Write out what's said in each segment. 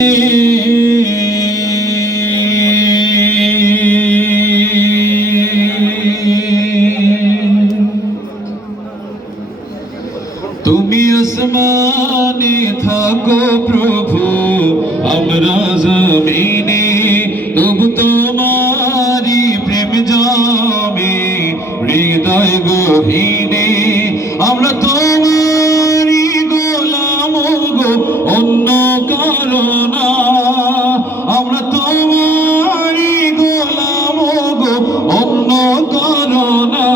তুমি আসমানে থাকো প্রভু, আমরা জমিনে তবু তোমারি প্রেম জমে হৃদয় গহীনে। আমরা তোমারি গোলাম গো, অন্য কারো না। আমরা তোমারি গোলাম গো, অন্য কারো না।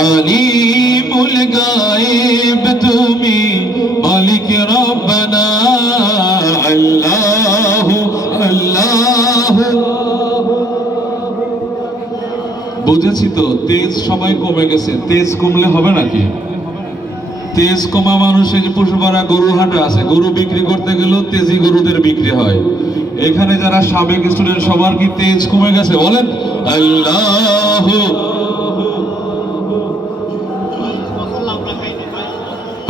আলিমুল গায়েব তুমি, মালিক রব্বানা। আল্লাহু আল্লাহু। বুঝেছি তো, তেজ সময় কমে গেছে, তেজ কমলে হবে নাকি? তেজ কমা মানুষের যে পশুপাড়া গরু হাটে আছে, গরু বিক্রি করতে গেলেও তেজি গরুদের বিক্রি হয়। এখানে যারা সাবেক স্টুডেন্ট সবার কি তেজ কমে গেছে? বলেন আল্লাহু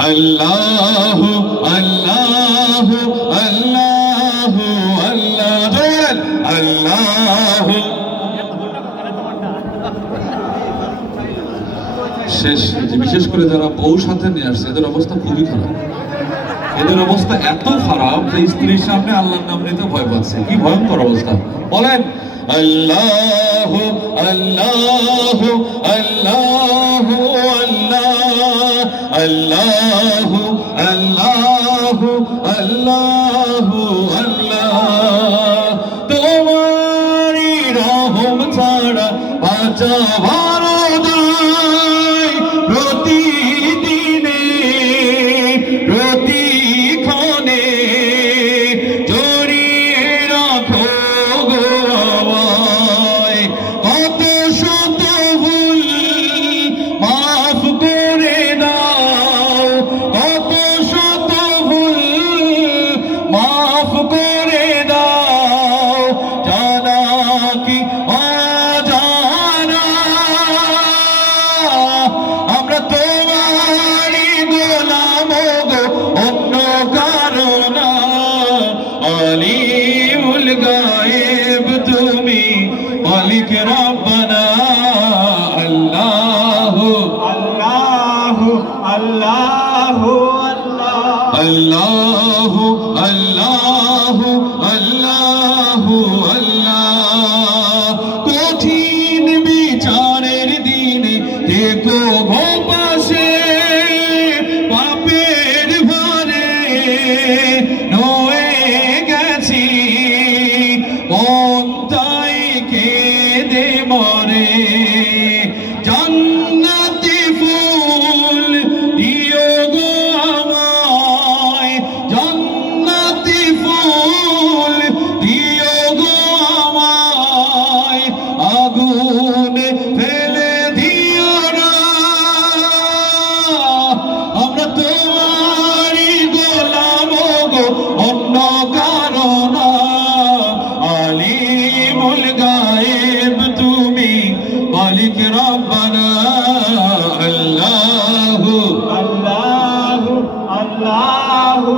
আল্লাহু আল্লাহু আল্লাহু আল্লাহ আল্লাহু। বিশেষ করে যারা বউ সাথে নিয়ে আসছে, এদের অবস্থা খুবই খারাপ। এদের অবস্থা এত খারাপ যে স্ত্রীর সামনে আল্লাহর নাম নিতে ভয় পাচ্ছে। কি ভয়ঙ্কর অবস্থা! বলেন আল্লাহু আল্লাহু আল্লাহু আল্লাহু আল্লাহু আল্লাহু আল্লাহ। তোমারি রহম ছাড়া বাঁচাবার নাই, প্রতিদিনে প্রতিক্ষণে জড়িয়ে রাখো গো আমায়। কত শত ভুল মাফ করে দাও, কত শত ভুল মাফ করে দাও, জানা কি অজানা। আমরা তোমারই গোলাম গো, অন্য কারো না। আলিমুল গায়েব তুমি, মালিক রব্বানা। আল্লাহু আল্লাহু আল্লাহু আল্লাহু আল্লাহু আল্লাহু আল্লাহ। কঠিন বিচারের দিনে দেখো গো পাশে, পাপের ভারে নয়ে গেছি, মন তাই কেঁদে মরে। জান্নাতি ফুল দিও গো আমায়, জান্নাতি ফুল দিও গো আমায়, আগুনে ফেলে দিও না। আমরা তোমারই গোলাম গো, অন্য কারো না। আলিমুল গায়েব তুমি, মালিক রব্বানা। আল্লাহু আল্লাহু আল্লাহু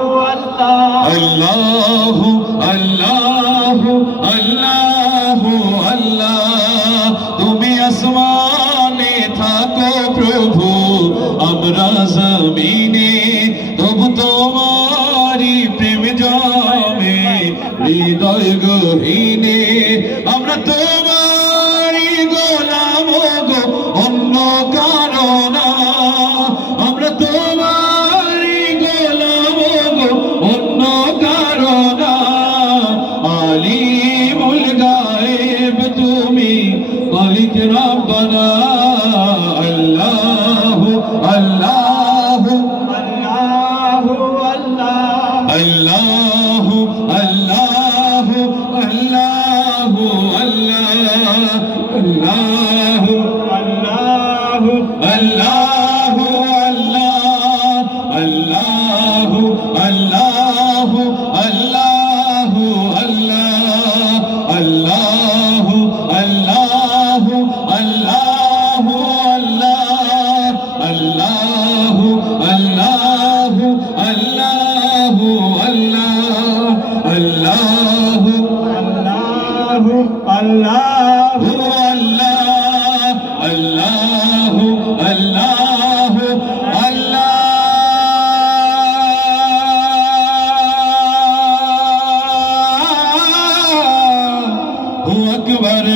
আল্লাহু আল্লাহু আল্লাহু আল্লাহ। তুমি আসমানে থাকো প্রভু, আমরা জমিনে তবু তোমারি প্রেম জমে হৃদয় গহীনে। আমরা তোমারি গোলাম গো, অন্য কারো না। আমরা তোমারি গোলাম গো, অন্য কারো না। আলিমুল গায়েব তুমি, মালিক রব্বানা। আল্লাহু আল্লাহু আল্লাহু আল্লাহু আল্লাহু আল্লাহু আল্লাহু আল্লাহু আল্লাহু আল্লাহু আল্লাহু আল্লাহু আল্লাহু আল্লাহু আল্লাহু আল্লাহু আল্লাহু আল্লাহু আল্লাহু আল্লাহু আল্লাহু আল্লাহু আকবার।